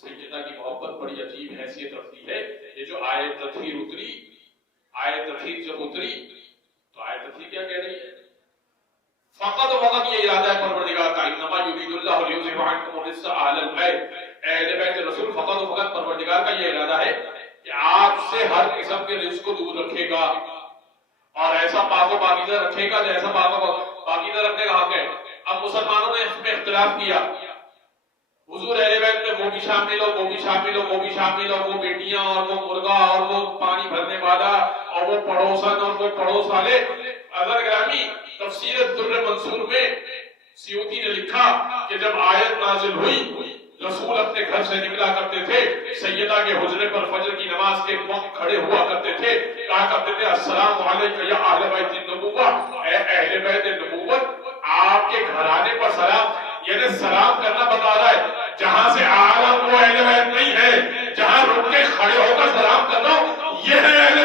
سیدہ کی محبت بڑی عجیب حیثیت رکھتی ہے. یہ جو آیت تطہیر اتری، آیت تطہیر جب اتری تو آیت تطہیر کیا کہہ رہی ہے؟ فقط یہ ارادہ ہے پروردگار کا، انما یرید اللہ لیذھب عنکم الرجس اہل البیت، اہل بیت رسول فقط پروردگار کا یہ ارادہ ہے کہ آپ سے ہر قسم کے رزق کو دور رکھے گا اور ایسا پاک و پاکیزہ رکھے گا جیسا پاک و پاکیزہ رکھنے کا حق ہے. اب مسلمانوں نے اس میں اختلاف کیا، حضور اہل بیت میں وہ بھی شامل ہو، وہ بھی شامل ہو، وہ بھی شامل ہو، وہ بیٹیاں اور وہ مرغا اور وہ پانی بھرنے والا اور وہ پڑوسن اور وہ پڑوس والے. حضرت گرامی تفسیر الدر منصور میں سیوطی نے لکھا کہ جب آیت نازل ہوئی رسول اپنے گھر سے نکلا کرتے تھے، سیدہ کے حجرے پر فجر کی نماز کے وقت کھڑے ہوا کرتے تھے، کہا کرتے تھے السلام علیکم یا اہل بیت النبوہ، اے اہل بیت النبوت، آپ کے گھرانے پر سلام. یعنی سلام کرنا بتا رہا ہے جہاں سے آ رہا وہ اہل بیت نہیں ہے، جہاں رک کے کھڑے ہو کر سلام کر رہا ہوں یہ ہے اہل